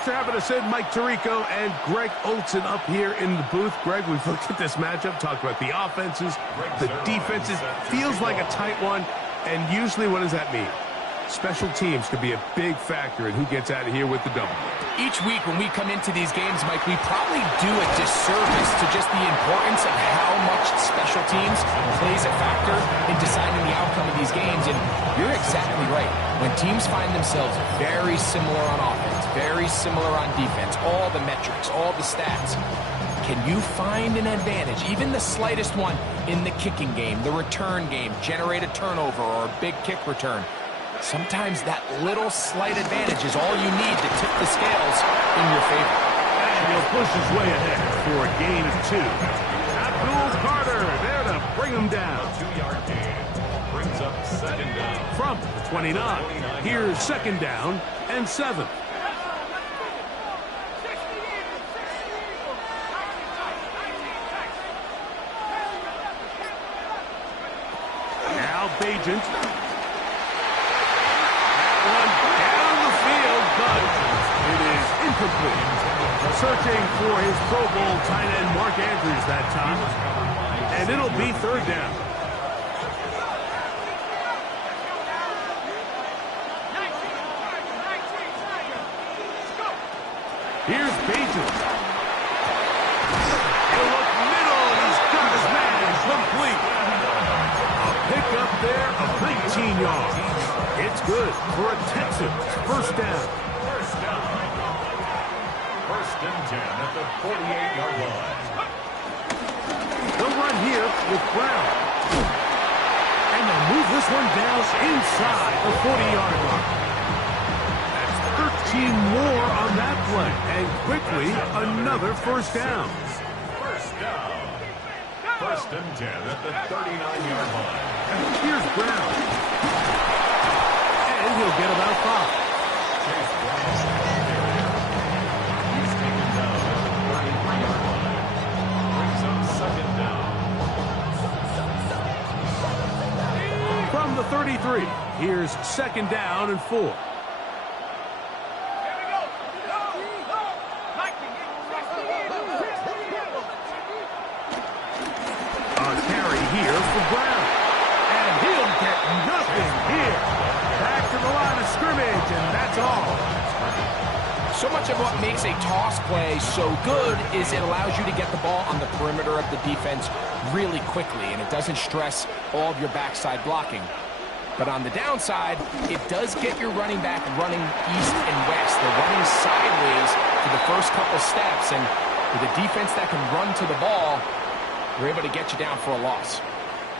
Thanks for having us in, Mike Tirico and Greg Olson up here in the booth. Greg, we've looked at this matchup, talked about the offenses, the defenses. Feels like a tight one, and usually what does that mean? Special teams could be a big factor in who gets out of here with the double. Each week when we come into these games, Mike, we probably do a disservice to just the importance of how much special teams plays a factor in deciding the outcome of these games. And you're exactly right. When teams find themselves very similar on offense, very similar on defense, all the metrics, all the stats, can you find an advantage, even the slightest one, in the kicking game, the return game, generate a turnover or a big kick return? Sometimes that little slight advantage is all you need to tip the scales in your favor. And he'll push his way ahead for a gain of 2. Abdul Carter there to bring him down. 2-yard gain. Brings up second down. From the 29. Here's second down and 7. Now Bagent. Incomplete. Searching for his Pro Bowl tight end Mark Andrews that time. And it'll be third down. Here's Bagent. He'll look middle. He's got his man complete. A pickup there of 19 yards. It's good for a Texans first down. First and 10 at the 48-yard line. They'll run here with Brown. And they'll move this one down inside the 40-yard line. That's 13 more on that play. And quickly, another first down. First down. First and 10 at the 39-yard line. Here's Brown. And he'll get about 5. Chase Brown. From the 33, here's second down and 4. A carry here for Brown. And he'll get nothing here. Back to the line of scrimmage, and that's all. So much of what makes a toss play so good is it allows you to get the ball on the perimeter of the defense really quickly, and it doesn't stress all of your backside blocking. But on the downside, it does get your running back running east and west. They're running sideways for the first couple steps, and with a defense that can run to the ball, we're able to get you down for a loss.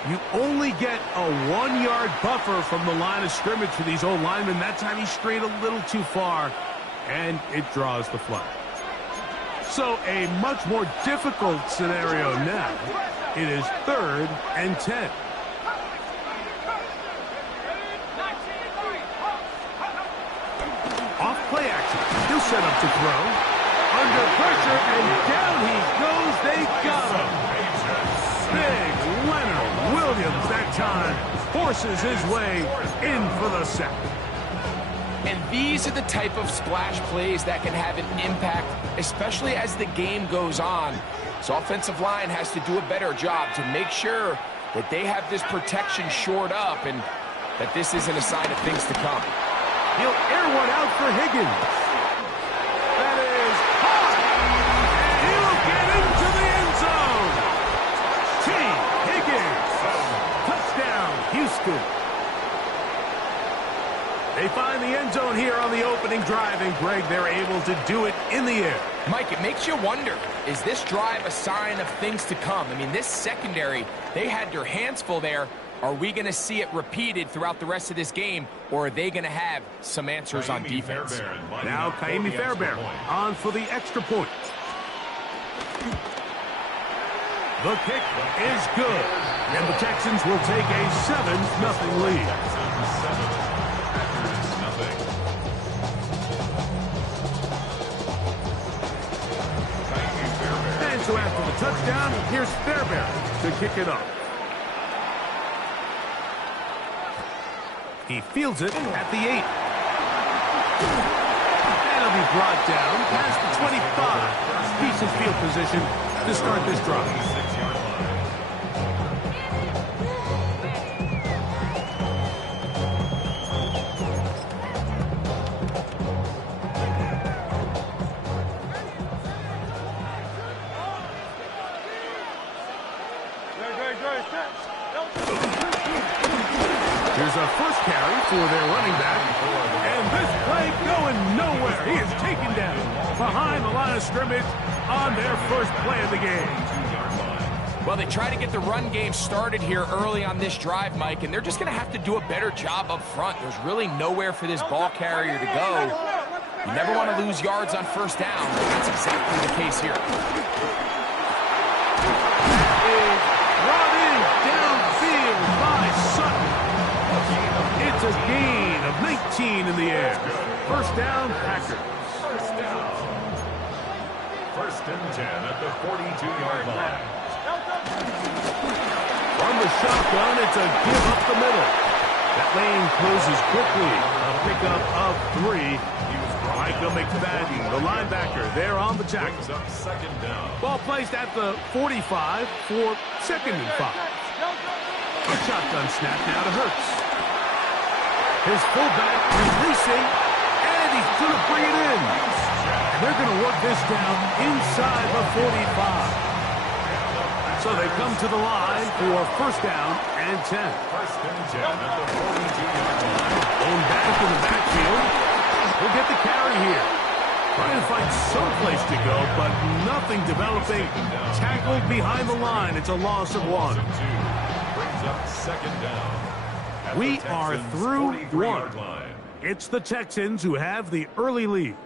You only get a 1-yard buffer from the line of scrimmage for these old linemen. That time he strayed a little too far, and it draws the flag. So a much more difficult scenario now. It is 3rd and 10. Off play action. He'll set up to throw. Under pressure, and down he goes. They got him. Big Leonard Williams that time forces his way in for the sack. And these are the type of splash plays that can have an impact, especially as the game goes on. So offensive line has to do a better job to make sure that they have this protection shored up and that this isn't a sign of things to come. He'll air one out for Higgins. That is hot. And he'll get into the end zone. T. Higgins. Touchdown, Houston. They find the end zone here on the opening drive, and Greg, they're able to do it in the air. Mike, it makes you wonder, is this drive a sign of things to come? I mean, this secondary, they had their hands full there. Are we going to see it repeated throughout the rest of this game, or are they going to have some answers on defense? Now Kaimi Fairbairn on for the extra point. The kick is good, and the Texans will take a 7-0 lead. And so after the touchdown, here's Fairbairn to kick it off. He fields it at the 8. And to be brought down past the 25. Decent field position to start this drive. 6-yard line. Here's a first carry for their running back. And this play going nowhere. He is taken down behind the line of scrimmage on their first play of the game. Well, they try to get the run game started here early on this drive, Mike, and they're just going to have to do a better job up front. There's really nowhere for this ball carrier to go. You never want to lose yards on first down, but that's exactly the case here. Brought in downfield by Sutton. It's a gain of 19 in the air. First down, Packers. First and 10 at the 42-yard line. From the shotgun, it's a give up the middle. That lane closes quickly. A pickup of 3. Michael McFadden, the linebacker, there on the tackle. Brings up second down. Ball placed at the 45 for second and 5. A shotgun snap now to Hurts. His fullback releasing, and he's going to bring it in. And they're going to work this down inside the 45. So they come to the line for first down and 10. First and 10 at the 42-yard line. Going back in the backfield. We'll get the carry here. Trying to find some place to go, but nothing developing. Tackled behind the line. It's a loss of 1. Brings up second down. We are through 1. Line. It's the Texans who have the early lead.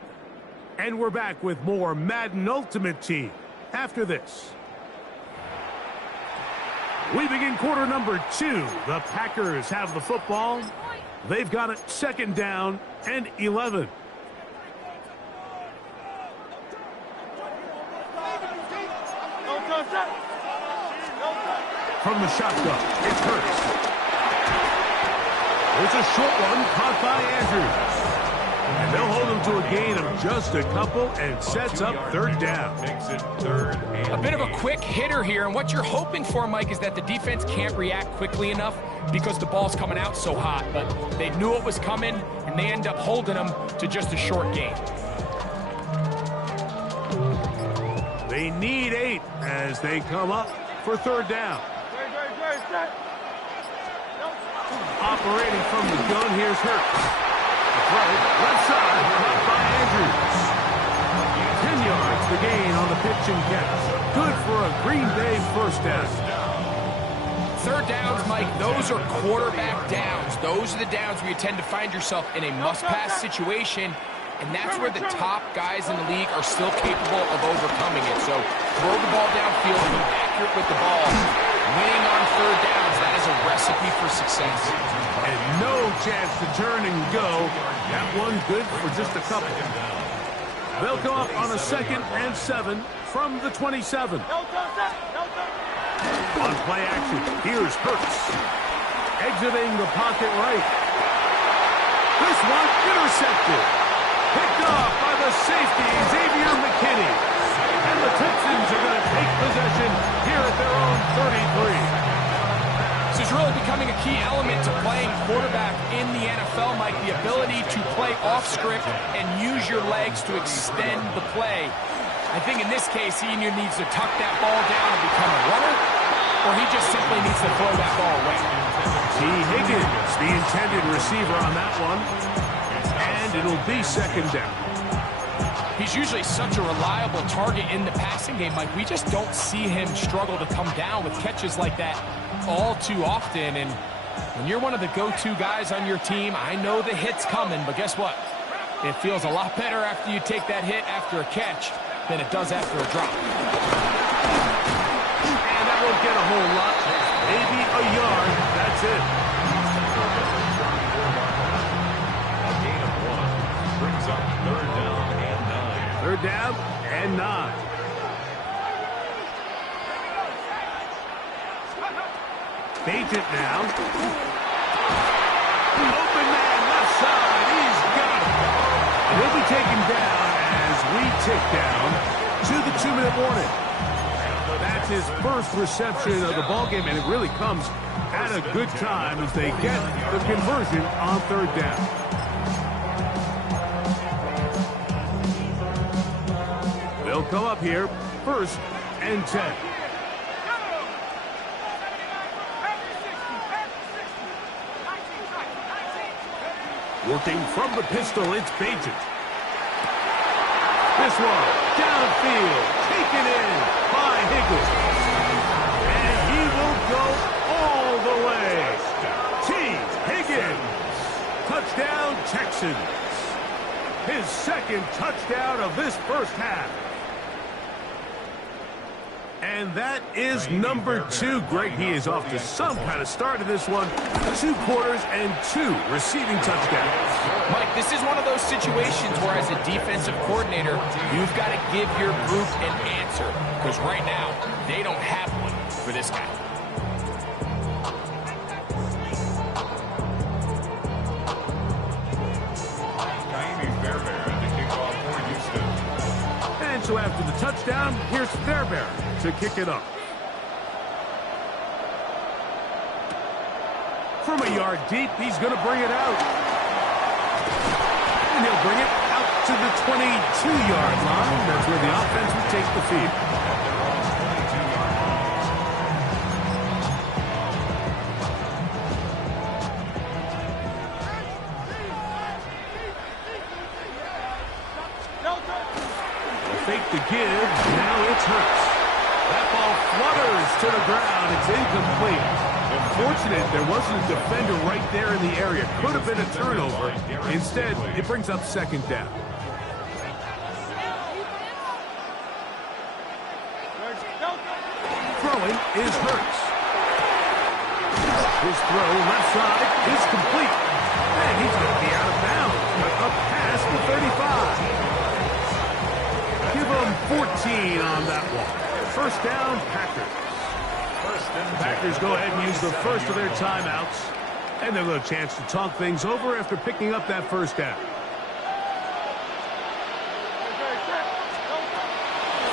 And we're back with more Madden Ultimate Team after this. We begin quarter number 2. The Packers have the football. They've got it second down and 11. From the shotgun, it's Hurts. There's a short one caught by Andrews. And they'll hold him to a gain of just a couple and sets up third down. Makes it third and A bit of a quick hitter here, and what you're hoping for, Mike, is that the defense can't react quickly enough because the ball's coming out so hot. But they knew it was coming, and they end up holding them to just a short gain. They need 8 as they come up for third down. Operating from the gun, here's Hurts. Left side, caught by Andrews. 10 yards the gain on the pitch and catch. Good for a Green Bay first down. Third downs, Mike, those are quarterback downs. Those are the downs where you tend to find yourself in a must-pass situation, and that's where the top guys in the league are still capable of overcoming it. So throw the ball downfield, be accurate with the ball. Winning on third downs, that is a recipe for success. And no chance to turn and go. That one good for just a couple. They'll go up on a second and 7 from the 27. On play action, here's Hurts. Exiting the pocket right. This one intercepted. Picked off by the safety, Xavier McKinney. And the Texans are going to take possession here at their own 33. This is really becoming a key element to playing quarterback in the NFL, Mike, the ability to play off script and use your legs to extend the play. I think in this case, he either needs to tuck that ball down and become a runner, or he just simply needs to throw that ball away. T. Higgins, the intended receiver on that one, and it'll be second down. He's usually such a reliable target in the passing game, Mike. We just don't see him struggle to come down with catches like that all too often. And when you're one of the go-to guys on your team, I know the hit's coming, but guess what? It feels a lot better after you take that hit after a catch than it does after a drop. And that won't get a whole lot. Maybe a yard. That's it. a gain of 1. Brings up third down and 9. Third down and 9. Fades it now. Open man left side. He's got it. He'll be taken down as we tick down to the 2-minute warning. That's his first reception of the ballgame, and it really comes at a good time as they get the conversion on 3rd down. They'll come up here, 1st and 10. Working from the pistol, it's Bagent. This one, downfield, taken in by Higgins. And he will go all the way. T. Higgins. Touchdown, Texans. His 2nd touchdown of this first half. And that is number 2. Greg, he is off to some kind of start in this one. 2 quarters and 2 receiving touchdowns. Mike, this is one of those situations where as a defensive coordinator, you've got to give your group an answer. Because right now, they don't have one for this guy. And so after the touchdown, here's Fairbairn to kick it up. From a yard deep, he's going to bring it out. And he'll bring it out to the 22-yard line. That's where the offense will take the field. They'll fake the give. Now it's Hurts. That ball flutters to the ground. It's incomplete. Unfortunate there wasn't a defender right there in the area. Could have been a turnover. Instead, it brings up 2nd down. Throwing is Hurts. His throw left side is complete. And he's going to be out of bounds. But up past the 35. Give him 14 on that one. 1st down, Packers. Packers go ahead and use the first of their timeouts. And they'll have a chance to talk things over after picking up that 1st down.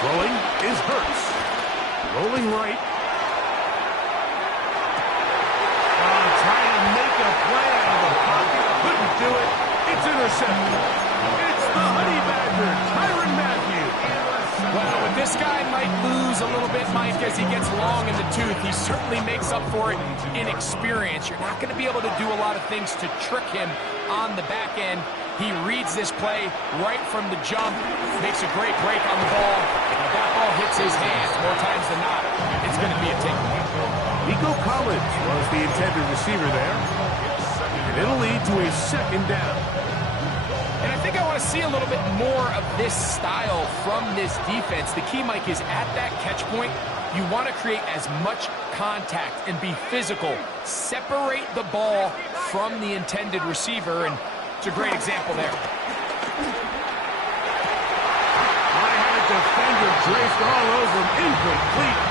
Throwing is Hurts. Rolling right. Trying to make a play out of the pocket. Couldn't do it. It's intercepted. It's the Honey Badger, Tyrann Mathieu. Well, with this guy might lose a little bit, Mike, as he gets long in the tooth. He certainly makes up for it in experience. You're not going to be able to do a lot of things to trick him on the back end. He reads this play right from the jump, makes a great break on the ball. And if that ball hits his hands more times than not, it's going to be a takeaway. Nico Collins was the intended receiver there. And it'll lead to a 2nd down. And I think I want to see a little bit more of this style from this defense. The key, Mike, is at that catch point, you want to create as much contact and be physical. Separate the ball from the intended receiver, and it's a great example there. I had a defender draped all over him. Incomplete.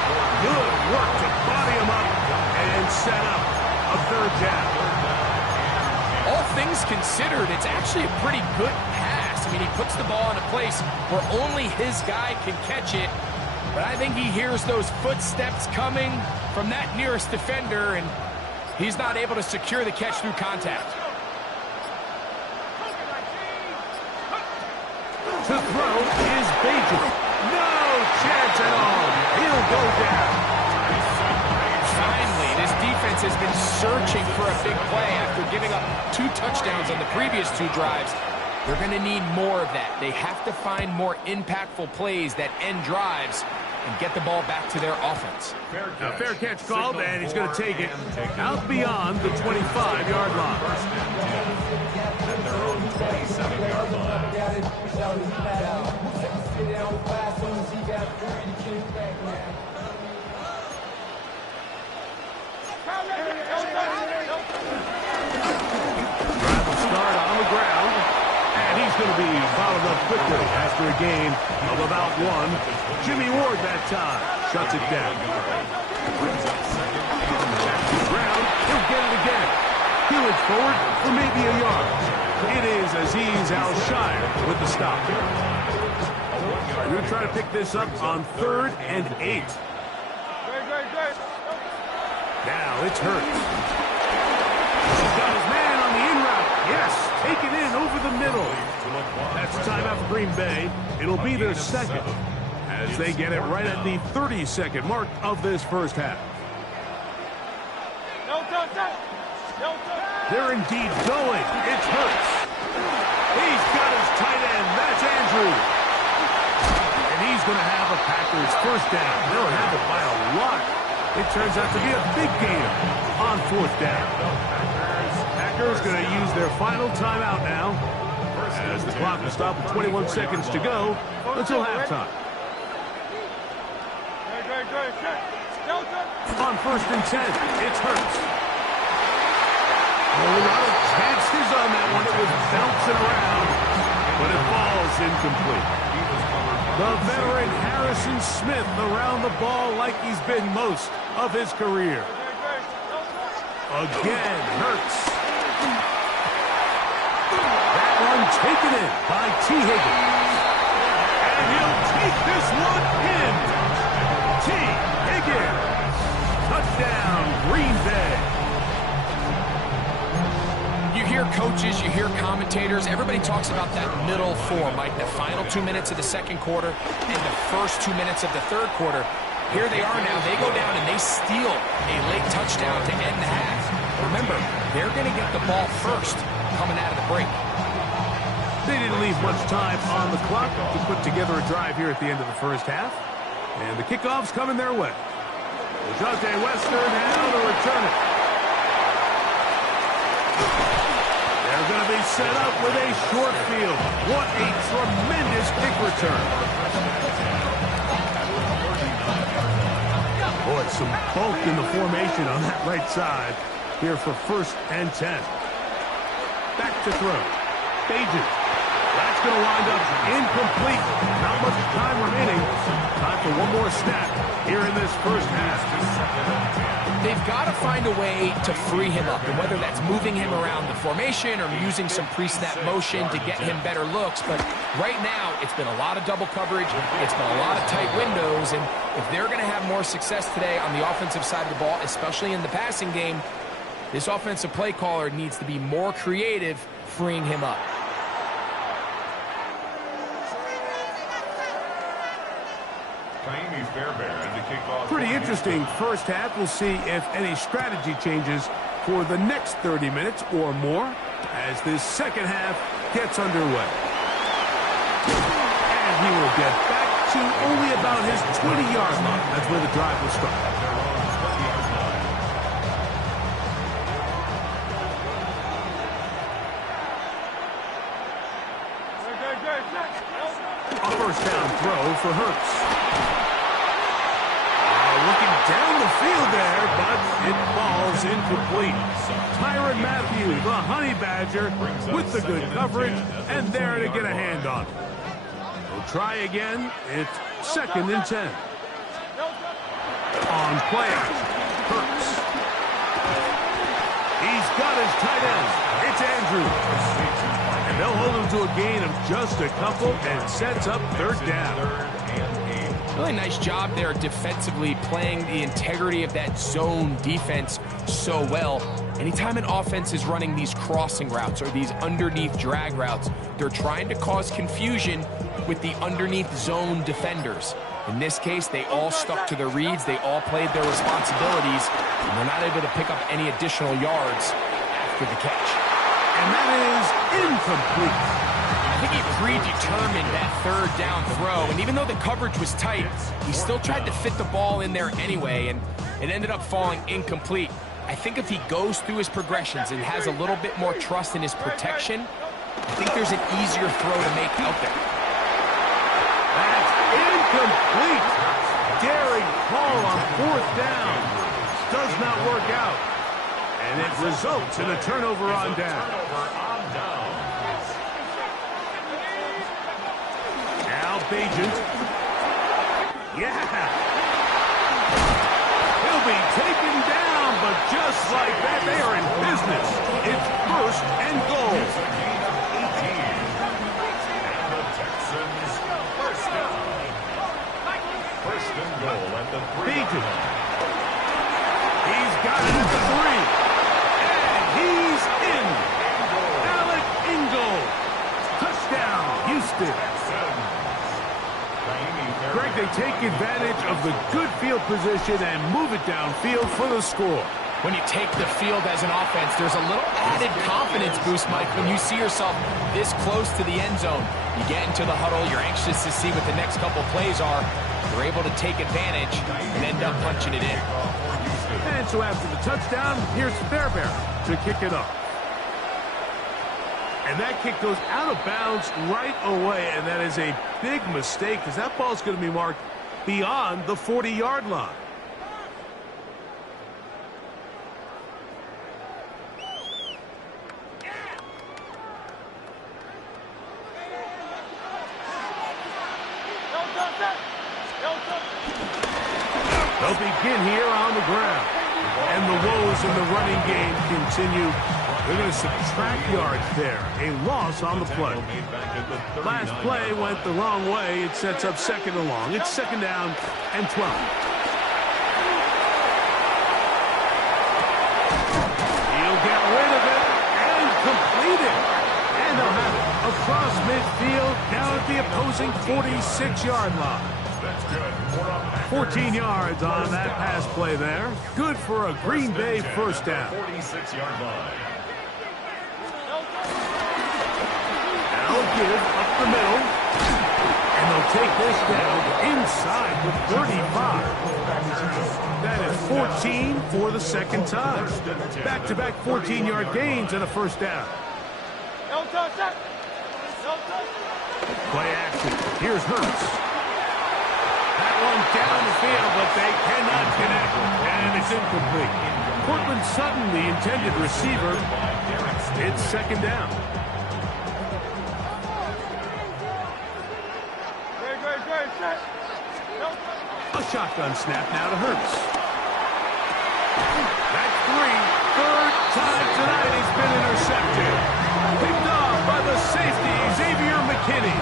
Good work to body him up and set up a 3rd down. All things considered, it's actually a pretty good pass. I mean, he puts the ball in a place where only his guy can catch it. But I think he hears those footsteps coming from that nearest defender, and he's not able to secure the catch through contact. To throw is Bagent. No chance at all. He'll go down. Finally, this defense has been searching for a big play after giving up 2 touchdowns on the previous 2 drives. They're going to need more of that. They have to find more impactful plays that end drives and get the ball back to their offense. A fair catch called, and he's going to take it out beyond the 25-yard line. At their own 27-yard line. Drive will start on the ground, and he's going to be followed up quickly after a gain of about 1. Jimmy Ward that time shuts it down. Back to the ground, he'll get it again. He'll forward for maybe a yard. It is Azeez Al-Shaair with the stop. We're going to try to pick this up on 3rd and 8. Now it's Hurts. He's got his man on the in route. Yes, taken in over the middle. That's timeout for Green Bay. It'll be their second as they get it right at the 30-second mark of this first half. They're indeed going. It's Hurts. He's got his tight end. That's Andrews. And he's going to have a Packers first down. They'll have it by a lot. It turns out to be a big gain on 4th down. Packers going to use their final timeout now as the clock will stop with 21 seconds to go until halftime. On 1st and 10, it's Hurts. Colorado chanced his on that one. It was bouncing around, but it falls incomplete. The veteran Harrison Smith around the ball like he's been most of his career. Again, Hurts. That one taken in by T. Higgins. And he'll take this one in. T. Higgins. Touchdown, Green Bay. You hear coaches, you hear commentators, everybody talks about that middle four, Mike, the final 2 minutes of the second quarter and the first 2 minutes of the third quarter. Here they are now. They go down and they steal a late touchdown to end the half. Remember, they're going to get the ball first coming out of the break. They didn't leave much time on the clock to put together a drive here at the end of the first half. And the kickoff's coming their way. DeJounte Western now to return it. They're going to be set up with a short field. What a tremendous kick return. Boy, some bulk in the formation on that right side here for 1st and 10. Back to throw. Bagent. That's going to wind up incomplete. Not much time remaining. Time for one more snap here in this first half. They've got to find a way to free him up, and whether that's moving him around the formation or using some pre-snap motion to get him better looks. But right now, it's been a lot of double coverage. It's been a lot of tight windows, and if they're going to have more success today on the offensive side of the ball, especially in the passing game, this offensive play caller needs to be more creative freeing him up. Pretty interesting first half. We'll see if any strategy changes for the next 30 minutes or more as this second half gets underway. And he will get back to only about his 20-yard line. That's where the drive will start. A first down throw for Hurts. Looking down the field there, but it falls incomplete. Tyrann Mathieu, the Honey Badger, with the good coverage, and there to get a hand on it. We'll try again. It's 2nd and 10. On play, Hurts. He's got his tight end. It's Andrews. And they'll hold him to a gain of just a couple and sets up 3rd down. Really nice job there defensively, playing the integrity of that zone defense so well. Anytime an offense is running these crossing routes or these underneath drag routes, they're trying to cause confusion with the underneath zone defenders. In this case, they all stuck to their reads, they all played their responsibilities, and they're not able to pick up any additional yards after the catch. And that is incomplete. I think he predetermined that 3rd down throw, and even though the coverage was tight, he still tried to fit the ball in there anyway, and it ended up falling incomplete. I think if he goes through his progressions and has a little bit more trust in his protection, I think there's an easier throw to make out there. That's incomplete. Daring call on 4th down. Does not work out. And it results in a turnover on down. Bagent. Yeah. He'll be taken down, but just like that, they are in business. It's 1st and goal. First and goal at the 3-yard line. He's got it at the 3. And he's in. Alec Ingold. Touchdown, Houston. Greg, they take advantage of the good field position and move it downfield for the score. When you take the field as an offense, there's a little added confidence boost, Mike, when you see yourself this close to the end zone. You get into the huddle, you're anxious to see what the next couple plays are. You're able to take advantage and end up punching it in. And so after the touchdown, here's Fairbairn to kick it off. And that kick goes out of bounds right away, and that is a big mistake because that ball's going to be marked beyond the 40-yard line. They'll begin here on the ground. And the woes in the running game continue. They're going to subtract yards there. A loss on the play. Last play went the wrong way. It sets up second and long. It's second down and 12. He'll get rid of it and complete it. And they'll have it across midfield down at the opposing 46-yard line. 14 yards on that pass play there. Good for a Green Bay first down. 46-yard line. Now give up the middle. And they'll take this down inside the 35. That is 14 for the second time. Back-to-back 14-yard gains and a first down. Play action. Here's Hurts. That one down the field, but they cannot connect. And it's incomplete. Courtland Sutton, the intended receiver. It's second down. A shotgun snap now to Hurts. That's 3. Third time tonight he's been intercepted. Picked off by the safety, Xavier McKinney.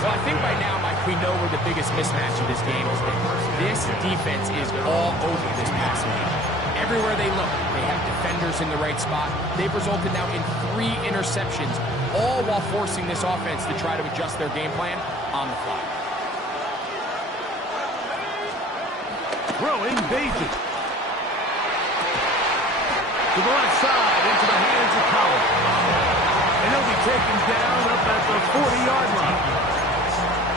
Well, I think by now, Mike, we know where the biggest mismatch of this game has been. This defense is all over this passing game. Everywhere they look, they have defenders in the right spot. They've resulted now in 3 interceptions, all while forcing this offense to try to adjust their game plan on the fly. Throwing Bajan. To the left side, into the hands of Collins. And he'll be taken down up at the 40-yard line.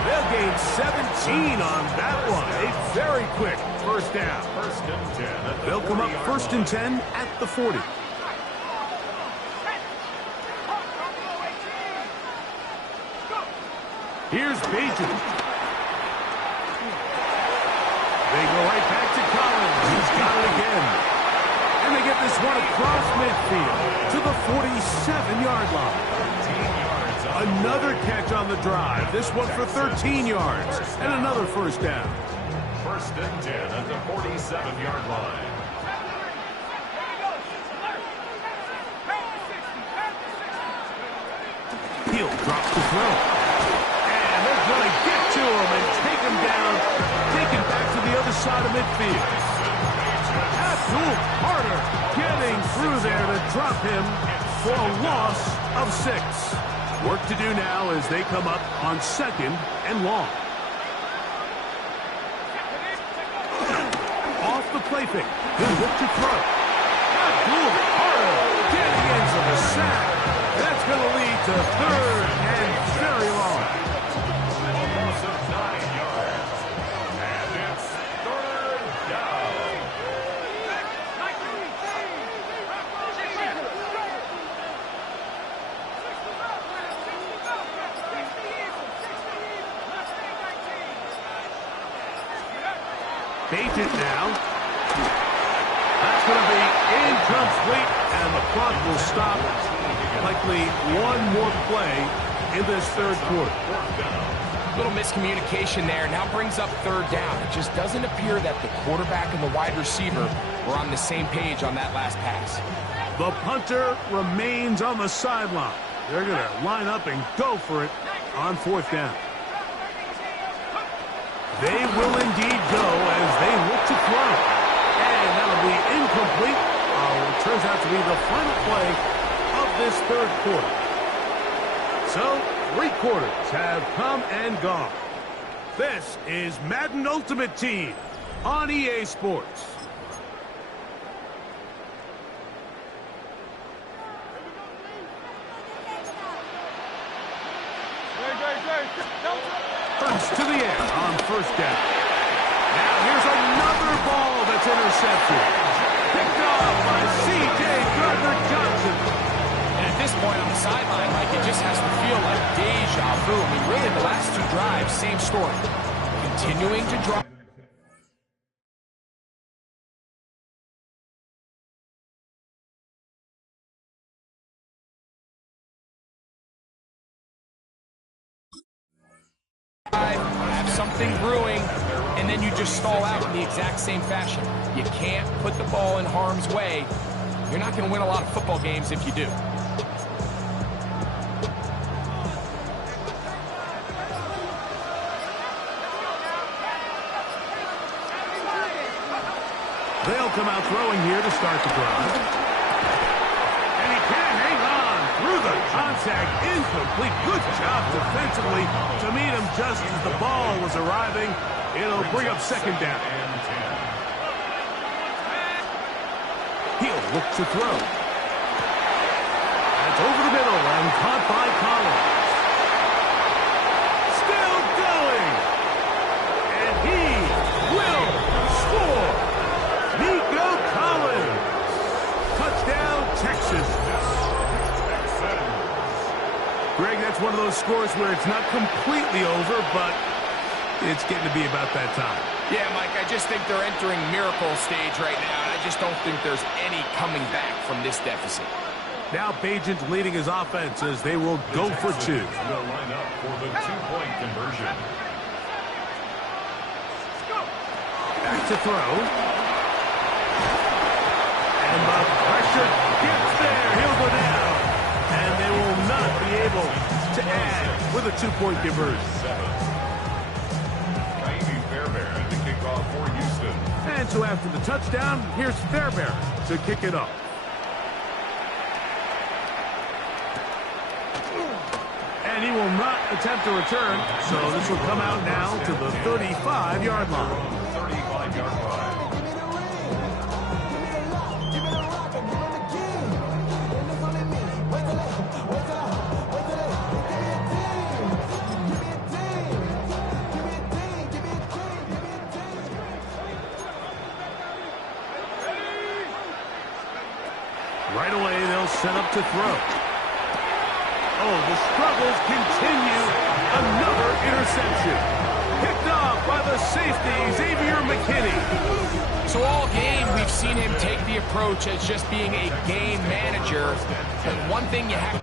They'll gain 17 on that one. A very quick first down. First and 10. They'll come up first and 10 at the 40. Here's Bajan. They go right back to Collins. He's got it again. And they get this one across midfield to the 47-yard line. Another catch on the drive. This one for 13 yards. And another first down. First and 10 at the 47-yard line. Hill drops the throw. And they're going to get to him and take him down. Take him back to the other side of midfield. Abdul Carter getting through there to drop him for a loss of 6. Work to do now as they come up on second and long. Off the play fake. He'll look to throw. Abdul Carter getting into the sack. That's going to lead to third and very long. Loss of 9 yards. And it's third down. Bajan now. That's going to be incomplete, and the clock will stop. Likely one more play in this third quarter. A little miscommunication there. Now brings up third down. It just doesn't appear that the quarterback and the wide receiver were on the same page on that last pass. The punter remains on the sideline. They're going to line up and go for it on fourth down. They will indeed go as they look to throw. And that'll be incomplete. It turns out to be the final play of this third quarter. So, 3 quarters have come and gone. This is Madden Ultimate Team on EA Sports. Hurts to the air on first down. Now here's another ball that's intercepted. Picked off by C.J. Gardner-Johnson. And at this point on the sideline, Mike, it just has to feel like deja vu. I mean, really, the last 2 drives, same story. Continuing to drive. Have something brewing, and then you just stall out in the exact same fashion. You can't put the ball in harm's way. You're not going to win a lot of football games if you do. They'll come out throwing here to start the drive. And he can hang on through the contact. Incomplete. Good job defensively to meet him just as the ball was arriving. It'll bring up second down. He'll look to throw. That's over the middle and caught by Collins. Still going. And he will score. Nico Collins. Touchdown, Texas. Greg, that's one of those scores where it's not completely over, but it's getting to be about that time. Yeah, Mike, I just think they're entering miracle stage right now, and I just don't think there's any coming back from this deficit. Now Bagent leading his offense as they will go for 2. Will line up for the 2-point conversion. Back to throw. And the pressure gets there. He'll go down. And they will not be able to add with a 2-point conversion. Fairbairn to kick off for Houston. And so after the touchdown, here's Fairbairn to kick it off. And he will not attempt a return, so this will come out now to the 35-yard line. 35-yard line. Right away, they'll set up to throw. Oh, the struggles continue. Another interception. Picked off by the safety, Xavier McKinney. So all game, we've seen him take the approach as just being a game manager. But one thing you have